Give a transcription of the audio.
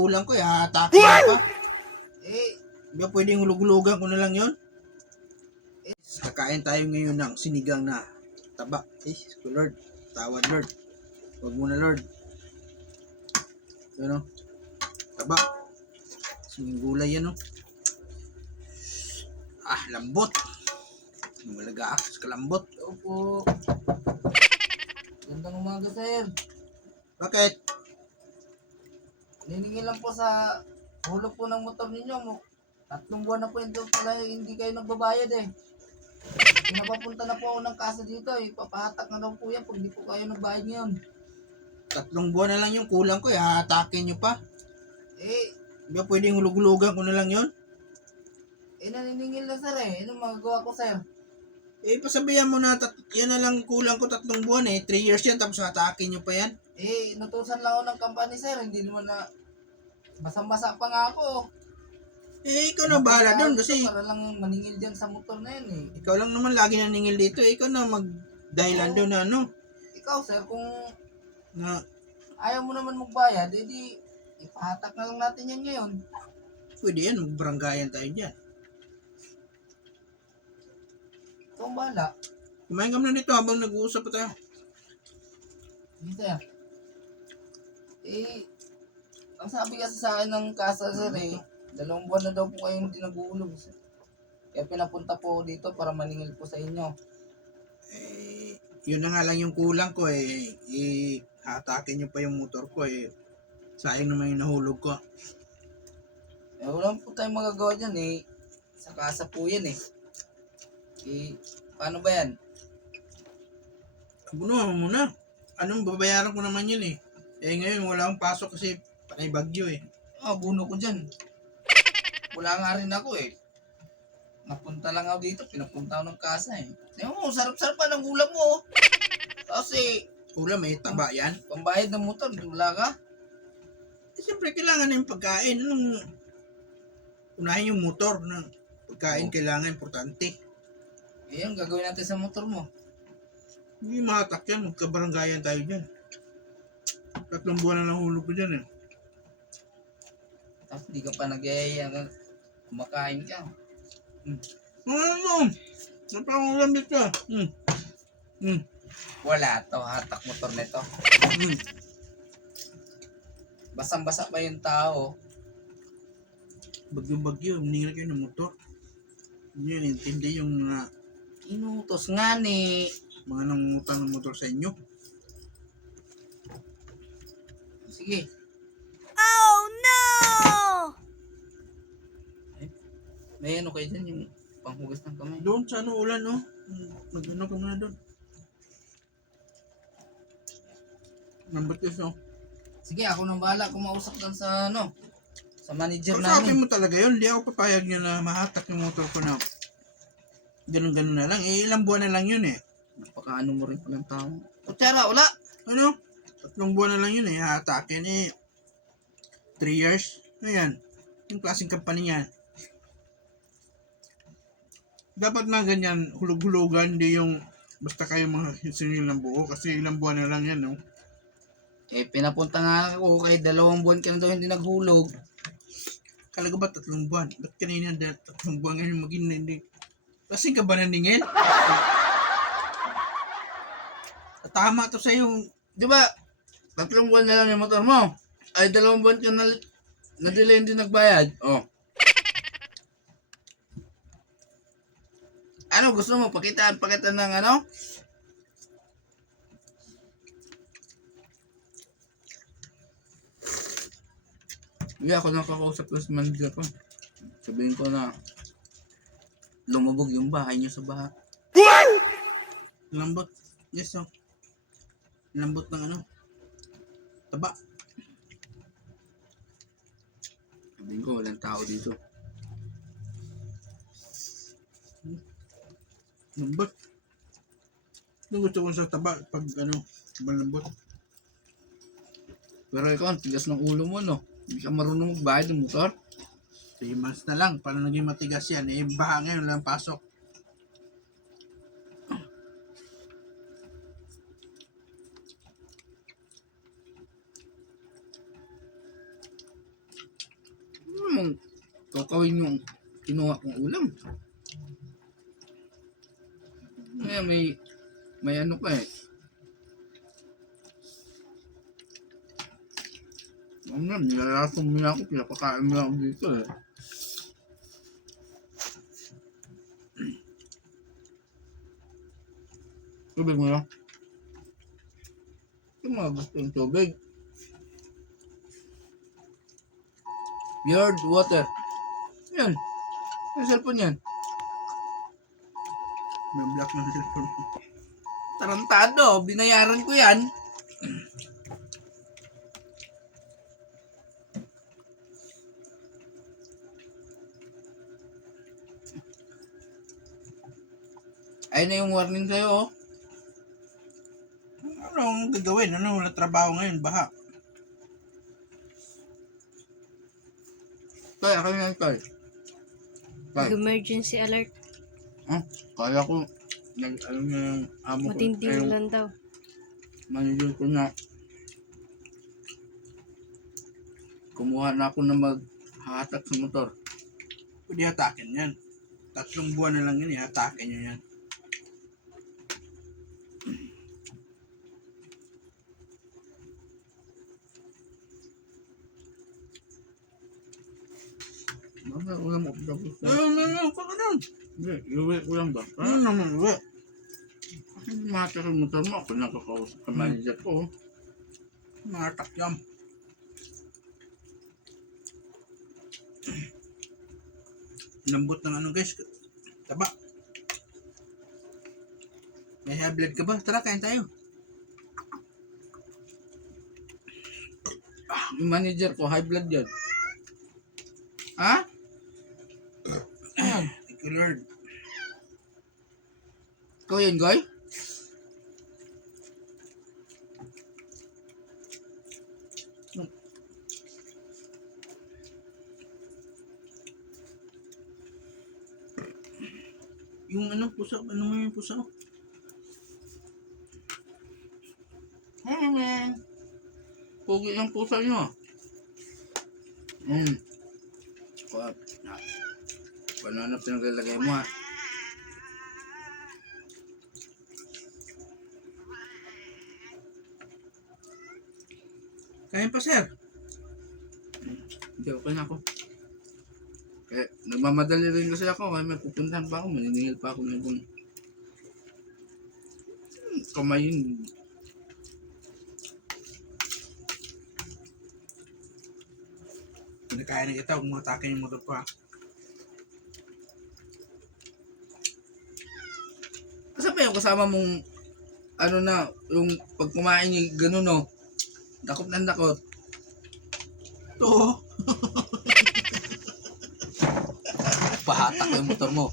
Kulang ko, atake mo pa. Di ba pwedeng hulug-hulugan ko na lang yon? Kakain tayo ngayon ng sinigang na taba. Lord, tawad Lord. Huwag mo na Lord. Ano? Taba. Suming gulay yan, no? Lambot. Malaga ako sa kalambot. Opo. Gandang umaga, sir. Bakit? Niningil lang po sa hulog po ng motor ninyo. 3 buwan na po ito pala hindi kayo nagbabayad eh. Pinapapunta na po ako ng kaso dito eh. Papahatak na daw po yan pag hindi po kayo nagbayad ngayon. 3 buwan na lang yung kulang ko, atake nyo pa. Di ba pwedeng hulug-hulugan ko na lang yon? Naniningil na sir eh. Anong magagawa ko, sir? Pasabihan mo na, yan na lang kulang ko 3 buwan 3 years yan, tapos atake nyo pa yan. Inutusan lang ako ng company, sir. Hindi naman na basang-basa pa nga ako. Ikaw na bahala doon kasi Para lang maningil dyan sa motor na yan eh. ikaw lang naman lagi naningil dito. Ikaw na magdahilan doon na ano. Ikaw, sir, kung Na ayaw mo naman magbayad, edi ipahatak na lang natin yan ngayon. pwede yan, magbaranggayan tayo dyan. Ikaw ang bahala. Kumain ka muna dito habang nag-uusap pa tayo. Hindi, sir. Ang sabi kasi sa akin ng kasa, sir, 2 buwan na daw po kayong hindi nag-uulog, sir. Kaya pinapunta po ako dito para maningil po sa inyo. Yun na nga lang yung kulang ko atake nyo pa yung motor ko sayang naman yung nahulog ko. Wala po tayong magagawa dyan sa kasa po yan paano ba yan? Abuno muna. Anong babayaran ko naman yun ngayon wala akong pasok kasi patay bagyo Buno ko dyan. Wala nga rin ako Napunta lang ako dito, pinapunta ako ng kasa Tingnan mo, sarap-sarap pa ng ulam mo Kasi, ulam taba yan. pambayad ng motor, wala ka? Siyempre kailangan na yung pagkain. Unahin yung motor na pagkain kailangan importante. Ang gagawin natin sa motor mo. Hindi mahatak yan, magkabaranggayan tayo dyan. 3 buwan na nahulog ko dyan Tapos di ka pa nagyayaya, kumakain ka. Napangulam dito Wala to, hatak motor nito. Basang-basa pa yung tao. Bagyo-bagyo, humingi kayo ng motor. Hindi yun, intindi yung Inutos nga ni. mga nangungutang ng motor sa inyo. Sige. Oh no! May ano kayo dyan, yung panghugas ng kamay. Doon sa ulan mag-ano ka muna doon. Number 2 Sige, ako nang bahala kumausap lang sa sa manager Kausapin namin. mo talaga yun. Hindi ako papayag niya na mahatak yung motor ko na ganun-ganun na lang. Ilang buwan na lang yun Napakaano mo rin palang tao. Kutsara, wala. Ano? 3 buwan na lang yun hatakin 3 years. Ayan. Yung klaseng company niya. Dapat na ganyan, hulug-hulugan, hindi yung basta kayo mga singil ng buo kasi ilang buwan na lang yan, no? Pinapunta nga ako kay 2 buwan ka na daw hindi naghulog. Kalaga ba 3 buwan? Ba't kanina 3 buwan ngayon maging hindi? Kasi ka ba naningil? Tama to sa'yo. Di ba? 3 buwan na lang yung motor mo. Ay 2 buwan ka na delay hindi nagbayad. Ano gusto mo? Pakita ng ano? Hindi ako nakakausap ko sa manager ko. Sabihin ko na lumubog yung bahay niyo sa baha. Lambot. Yes, lambot ng taba. Sabihin ko walang tao dito. Lambot. Yung gusto ko sa taba pag malambot. Pero ikaw, ang tigas ng ulo mo, no? Hindi ka marunong magbayad ng motor. 3 months na lang. Paano naging matigas yan? Baha ngayon, walang pasok. namang kakawin yung kinuha kong ulam. Kaya may ano pa eh. Ano, nilalasong mo na ako, pinapakain mo ako dito eh. Tubig mo na. Yung mga gusto yung tubig. Yard water. Yan. Yung cellphone yan. May black na cellphone. Tarantado, binayaran ko yan. Ayun na yung warning sa'yo, oh. Anong gagawin? Ano, wala trabaho ngayon, baha. Kaya kami yan, Tay. Tay. Emergency alert. Kaya ko, alam niya yung amo ko, Matinding yung ulan daw. manager ko na kumuha na ako na maghahatak sa motor. Pwede hatakin yan. 3 buwan na lang yun, hatakin nyo yan. Bakit ulam mo tapos na? Kung ano? Hindi, iuwi ko lang ba? Ano naman, uwi? Kasi mahatak sa motor mo, ako nakakausap sa manager ko. Mga takyam. Lambot ng ano guys. Taba. May high blood ka ba? Tara, kain tayo. Yung manager ko, high blood yan. Ha? Thank you, Lord. Ikaw yan, Goy? Yung ano, pusa. Ano mo yung pusa? Pugi ang pusa nyo. What? Paano na pinaglalagay mo ha? Kain pa, sir. Hindi, okay na ako. Eh, nagmamadali rin kasi ako. Kaya may pupuntahan pa ako. Maniningil pa ako ng ibang kamay yun. Pinakain na kita. Huwag mo atakin yung motor pa. Kasi pa yung kasama mong ano na, yung pag kumain niya, gano'n no. Dakot ng dakot. Ito. Pahatak yung motor mo.